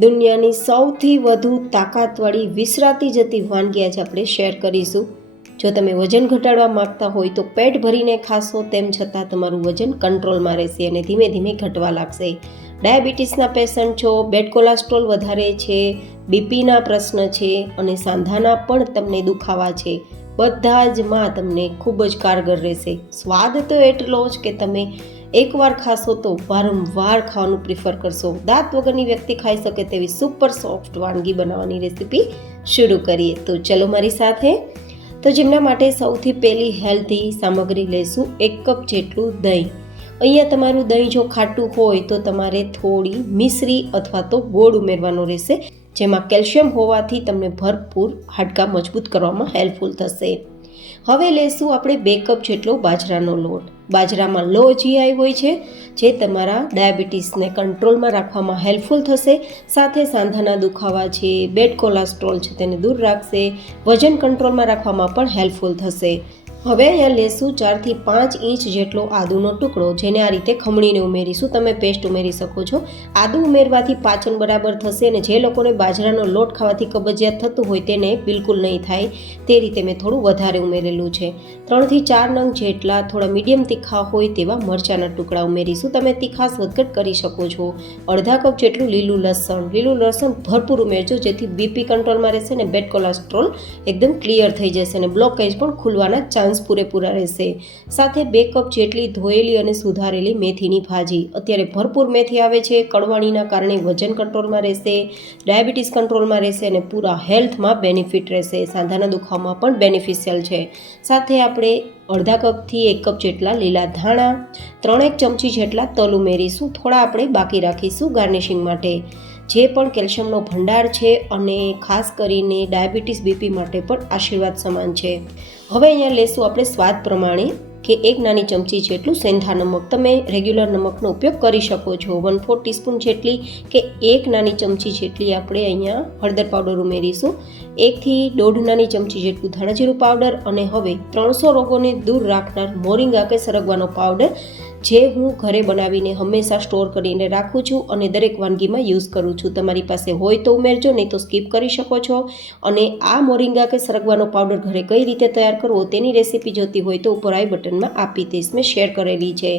દુનિયાની સૌથી વધુ તાકાતવાળી વિસરાતી જતી વાનગી આજે આપણે શેર કરીશું. જો તમે વજન ઘટાડવા માંગતા હોય તો પેટ ભરીને ખાશો, તેમ છતાં તમારું વજન કંટ્રોલમાં રહેશે અને ધીમે ધીમે ઘટવા લાગશે. ડાયાબિટીસના પેશન્ટ છો, બેડ કોલેસ્ટ્રોલ વધારે છે, બીપીના પ્રશ્ન છે અને સાંધાના પણ તમને દુખાવા છે, બધા જ માં તમને ખૂબ જ કારગર રહેશે. સ્વાદ તો એટલો જ કે તમે એકવાર ખાશો તો વારંવાર ખાવાનું પ્રિફર કરશો. દાંત વગરની વ્યક્તિ ખાઈ શકે તેવી સુપર સોફ્ટ વાનગી બનાવવાની રેસીપી શરૂ કરીએ. તો ચલો મારી સાથે. તો જેમના માટે સૌથી પહેલી હેલ્ધી સામગ્રી લેશું 1 કપ જેટલું દહીં. અહીંયા તમારું દહીં જો ખાટું હોય તો તમારે થોડી મિશ્રી અથવા તો ગોળ ઉમેરવાનો રહેશે, જેમાં કેલ્શિયમ હોવાથી તમને ભરપૂર હાડકાં મજબૂત કરવામાં હેલ્પફુલ થશે. હવે લેશું આપણે 2 કપ જેટલો બાજરાનો લોટ. બાજરામાં લો જીઆઈ હોય છે, જે તમારા ડાયાબિટીસને કંટ્રોલમાં રાખવામાં હેલ્પફુલ થશે. સાથે સાંધાના દુખાવા છે, બેડ કોલેસ્ટ્રોલ છે તેને દૂર રાખશે, વજન કંટ્રોલમાં રાખવામાં પણ હેલ્પફુલ થશે. હવે અહીંયા લેશું 4 થી 5 ઇંચ જેટલો આદુનો ટુકડો, જેને આ રીતે ખમણીને ઉમેરીશું. તમે પેસ્ટ ઉમેરી શકો છો. આદુ ઉમેરવાથી પાચન બરાબર થશે અને જે લોકોને બાજરાનો લોટ ખાવાથી કબજિયાત થતું હોય તેને બિલકુલ નહીં થાય, તે રીતે મેં થોડું વધારે ઉમેરેલું છે. 3 થી 4 નંગ જેટલા થોડા મીડિયમ તીખા હોય તેવા મરચાંના ટુકડા ઉમેરીશું. તમે તીખાશ વધઘટ કરી શકો છો. અડધા કપ જેટલું લીલું લસણ ભરપૂર ઉમેરજો, જેથી બીપી કંટ્રોલમાં રહેશે અને બેડ કોલેસ્ટ્રોલ એકદમ ક્લિયર થઈ જશે અને બ્લોકેજ પણ ખુલવાના ચાન્સ પૂરેપૂરા રહેશે. સાથે 2 કપ જેટલી ધોયેલી અને સુધારેલી મેથીની ભાજી. અત્યારે ભરપૂર મેથી આવે છે. કડવાણીના કારણે વજન કંટ્રોલમાં રહેશે, ડાયાબિટીસ કંટ્રોલમાં રહેશે અને પૂરા હેલ્થમાં બેનિફિટ રહેશે. સાંધાના દુખાવામાં પણ બેનિફિશિયલ છે. સાથે આપણે અડધા કપથી 1 કપ જેટલા લીલા ધાણા, 3 ચમચી જેટલા તલ ઉમેરીશું. થોડા આપણે બાકી રાખીશું ગાર્નિશિંગ માટે. જે પણ કેલ્શિયમનો ભંડાર છે અને ખાસ કરીને ડાયાબિટીસ બીપી માટે પણ આશીર્વાદ સમાન છે. હવે અહીંયા લેશું આપણે સ્વાદ પ્રમાણે કે 1 નાની ચમચી જેટલું સેંધા નમક. તમે રેગ્યુલર નમકનો ઉપયોગ કરી શકો છો. 1/4 ટીસ્પૂન જેટલી કે 1 નાની ચમચી જેટલી આપણે અહીંયા હળદર પાવડર ઉમેરીશું. 1 થી 1.5 નાની ચમચી જેટલું ધાણા જીરું પાવડર અને હવે 300 રોગોને દૂર રાખનાર મોરિંગા કે સરગવાનો પાવડર, જે હું ઘરે બનાવીને હંમેશા સ્ટોર કરીને રાખું છું અને દરેક વાનગીમાં યુઝ કરું છું. તમારી પાસે હોય તો ઉમેરજો, નહીં તો સ્કીપ કરી શકો છો. અને આ મોરિંગા કે સરગવાનો પાવડર ઘરે કઈ રીતે તૈયાર કરવો તેની રેસીપી જોતી હોય તો ઉપર આઈ બટનમાં આપી દઈશ, મેં શેર કરેલી છે.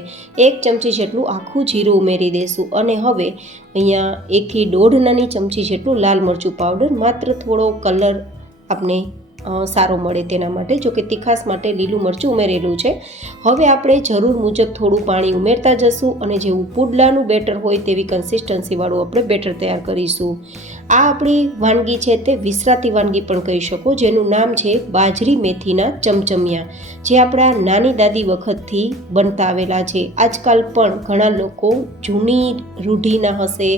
1 ચમચી જેટલું આખું જીરું ઉમેરી દઈશું અને હવે અહીંયા 1 થી 1.5 નાની ચમચી જેટલું લાલ મરચું પાવડર, માત્ર થોડો કલર આપણે સારો મળે તેના માટે, જો કે તીખાસ માટે લીલું મરચું ઉમેરેલું છે. હવે આપણે જરૂર મુજબ થોડું પાણી ઉમેરતા જશું અને જેવું પુડલાનું બેટર હોય તેવી કન્સિસ્ટન્સીવાળું આપણે બેટર તૈયાર કરીશું. આ આપણી વાનગી છે તે વિસરાતી વાનગી પણ કહી શકો, જેનું નામ છે બાજરી મેથીના ચમચમિયા, જે આપણા નાની દાદી વખતથી બનતા આવેલા છે. આજકાલ પણ ઘણા લોકો જૂની રૂઢીના હશે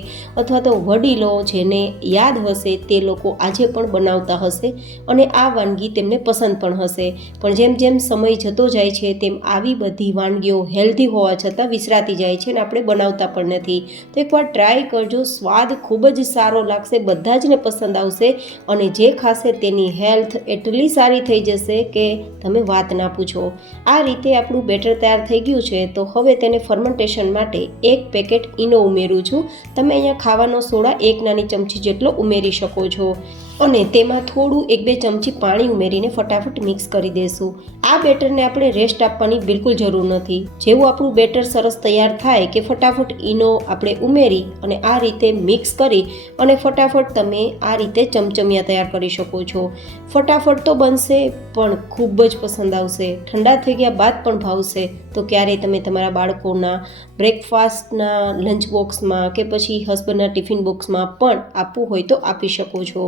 અથવા તો વડીલો જેને યાદ હશે તે લોકો આજે પણ બનાવતા હશે અને આ વાનગી તેમને પસંદ પણ હશે. પણ જેમ જેમ સમય જતો જાય છે તેમ આવી બધી વાનગીઓ હેલ્ધી હોવા છતાં વિસરાતી જાય છે અને આપણે બનાવતા પણ નથી. તો એકવાર ટ્રાય કરજો, સ્વાદ ખૂબ જ સારો લાગશે, બધા જને પસંદ આવશે અને જે ખાશે તેની હેલ્થ એટલી સારી થઈ જશે કે તમે વાત ના પૂછો. આ રીતે આપણું બેટર તૈયાર થઈ ગયું છે. તો હવે તેને ફર્મેન્ટેશન માટે 1 પેકેટ ઈનો ઉમેરું છું. તમે અહીંયા ખાવાનો સોડા 1 નાની ચમચી જેટલો ઉમેરી શકો છો અને તેમાં થોડું 1-2 ચમચી પાણી ઉમેરીને ફટાફટ મિક્સ કરી દેશું. આ બેટરને આપણે રેસ્ટ આપવાની બિલકુલ જરૂર નથી. જેવું આપણું બેટર સરસ તૈયાર થાય કે ફટાફટ ઈનો આપણે ઉમેરી અને આ રીતે મિક્સ કરી અને ફટાફટ તમે આ રીતે ચમચમિયા તૈયાર કરી શકો છો. ફટાફટ તો બનશે પણ ખૂબ જ પસંદ આવશે. ઠંડા થઈ ગયા બાદ પણ ભાવશે. તો ક્યારેય તમે તમારા બાળકોના બ્રેકફાસ્ટના લંચ બોક્સમાં કે પછી હસબન્ડના ટિફિન બોક્સમાં પણ આપવું હોય તો આપી શકો છો.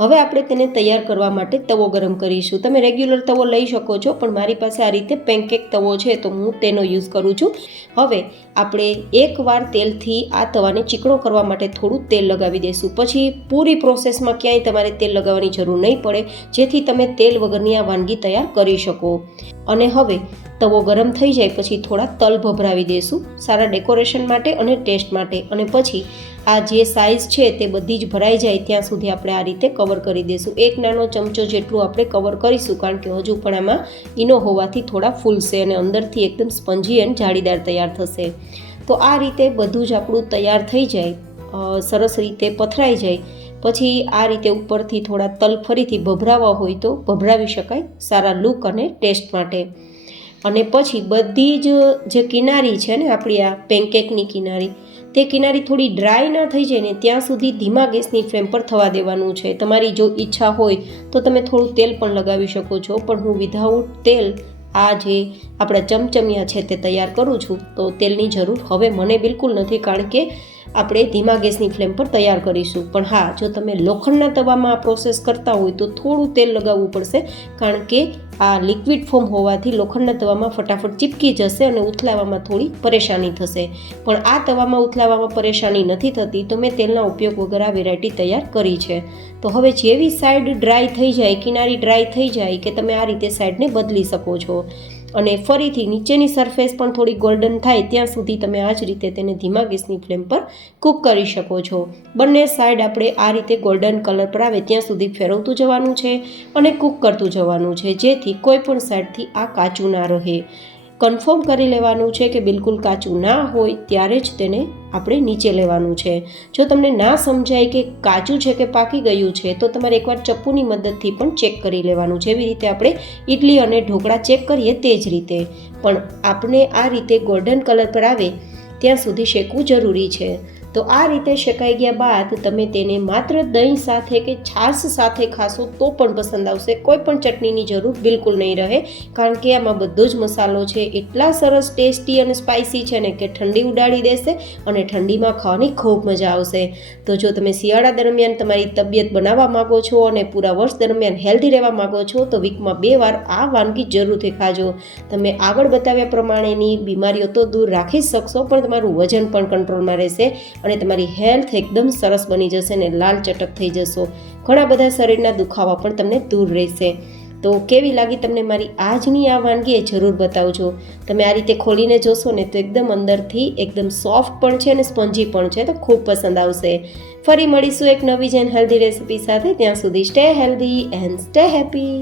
હવે આપણે તેને તૈયાર કરવા માટે તવો ગરમ કરીશું. તમે રેગ્યુલર તવો લઈ શકો છો, પણ મારી પાસે આ રીતે પેનકેક તવો છે તો હું તેનો યુઝ કરું છું. હવે આપણે એકવાર તેલથી આ તવાને ચીકણો કરવા માટે થોડું તેલ લગાવી દઈશું. પછી પૂરી પ્રોસેસમાં ક્યાંય તમારે તેલ લગાવવાની જરૂર નહીં પડે, જેથી તમે તેલ વગરની આ વાનગી તૈયાર કરી શકો. અને હવે તવો ગરમ થઈ જાય પછી થોડા તલ ભભરાવી દઈશું, સારા ડેકોરેશન માટે અને ટેસ્ટ માટે. અને પછી આ જે સાઇઝ છે તે બધી જ ભરાઈ જાય ત્યાં સુધી આપણે આ રીતે કવર કરી દઈશું. 1 નાનો ચમચો જેટલું આપણે કવર કરીશું, કારણ કે હજુ પણ આમાં ઈનો હોવાથી થોડા ફૂલશે અને અંદરથી એકદમ સ્પંજી અને જાળીદાર તૈયાર થશે. તો આ રીતે બધું જ આપણું તૈયાર થઈ જાય સરસ રીતે પથરાઈ જાય પછી આ રીતે ઉપરથી થોડા તલ ફરીથી ભભરાવા હોય તો ભભરાવી શકાય સારા લુક અને ટેસ્ટ માટે. અને પછી બધી જ જે કિનારી છે ને આપણી આ પેનકેકની કિનારી, તે કિનારી થોડી ડ્રાય ના થઈ જાય ને ત્યાં સુધી ધીમા ગેસની ફ્લેમ પર થવા દેવાનું છે. તમારી જો ઈચ્છા હોય તો તમે થોડું તેલ પણ લગાવી શકો છો, પણ હું વિધાઉટ તેલ આ જે આપણા ચમચમિયા છે તે તૈયાર કરું છું. તો તેલની જરૂર હવે મને બિલકુલ નથી, કારણ કે આપણે ધીમા ગેસની ફ્લેમ પર તૈયાર કરીશું. પણ હા, જો તમે લોખંડના તવામાં આ પ્રોસેસ કરતા હોય તો થોડું તેલ લગાવવું પડશે, કારણ કે આ લિક્વિડ ફોર્મ હોવાથી લોખંડના તવામાં ફટાફટ ચીપકી જશે અને ઉથલાવવામાં થોડી પરેશાની થશે. પણ આ તવામાં ઉથલાવવામાં પરેશાની નથી થતી, તો મેં તેલના ઉપયોગ વગર આ વેરાયટી તૈયાર કરી છે. તો હવે જેવી સાઈડ ડ્રાય થઈ જાય, કિનારી ડ્રાય થઈ જાય કે તમે આ રીતે સાઈડને બદલી શકો છો. અને ફરીથી નીચેની સરફેસ પણ થોડી ગોલ્ડન થાય ત્યાં સુધી તમે આ જ રીતે તેને ધીમા ગેસની ફ્લેમ પર કૂક કરી શકો છો. બંને સાઈડ આપણે આ રીતે ગોલ્ડન કલર પર આવે ત્યાં સુધી ફેરવતું જવાનું છે અને કૂક કરતું જવાનું છે, જેથી કોઈ પણ સાઈડથી આ કાચું ના રહે. કન્ફર્મ કરી લેવાનું છે કે બિલકુલ કાચું ના હોય ત્યારે જ તેને આપણે નીચે લેવાનું છે. જો તમને ના સમજાય કે કાચું છે કે પાકી ગયું છે તો તમારે એકવાર ચપ્પુની મદદથી પણ ચેક કરી લેવાનું. જેવી રીતે આપણે ઇડલી અને ઢોકળા ચેક કરીએ તે જ રીતે. પણ આપણે આ રીતે ગોલ્ડન કલર પર આવે ત્યાં સુધી શેકવું જરૂરી છે. તો આ રીતે શેકાઈ ગયા બાદ તમે તેને માત્ર દહીં સાથે કે છાશ સાથે ખાશો તો પણ પસંદ આવશે. કોઈ પણ ચટણીની જરૂર બિલકુલ નહીં રહે, કારણ કે આમાં બધો જ મસાલો છે. એટલા સરસ ટેસ્ટી અને સ્પાઇસી છે ને કે ઠંડી ઉડાડી દેશે અને ઠંડીમાં ખાવાની ખૂબ મજા આવશે. તો જો તમે શિયાળા દરમિયાન તમારી તબિયત બનાવવા માગો છો અને પૂરા વર્ષ દરમિયાન હેલ્ધી રહેવા માગો છો તો વીકમાં 2 વાર આ વાનગી જરૂરથી ખાજો. તમે આગળ બતાવ્યા પ્રમાણેની બીમારીઓ તો દૂર રાખી જ શકશો, પણ તમારું વજન પણ કંટ્રોલમાં રહેશે અને તમારી હેલ્થ એકદમ સરસ બની જશે અને લાલ ચટક થઈ જશો. ઘણા બધા શરીરના દુખાવા પણ તમને દૂર રહેશે. તો કેવી લાગી તમને મારી આજની આ વાનગી એ જરૂર બતાવજો. તમે આ રીતે ખોલીને જોશો ને તો એકદમ અંદરથી એકદમ સોફ્ટ પણ છે અને સ્પોન્જી પણ છે, તો ખૂબ પસંદ આવશે. ફરી મળીશું એક નવી જ હેલ્ધી રેસિપી સાથે. ત્યાં સુધી stay healthy and stay happy.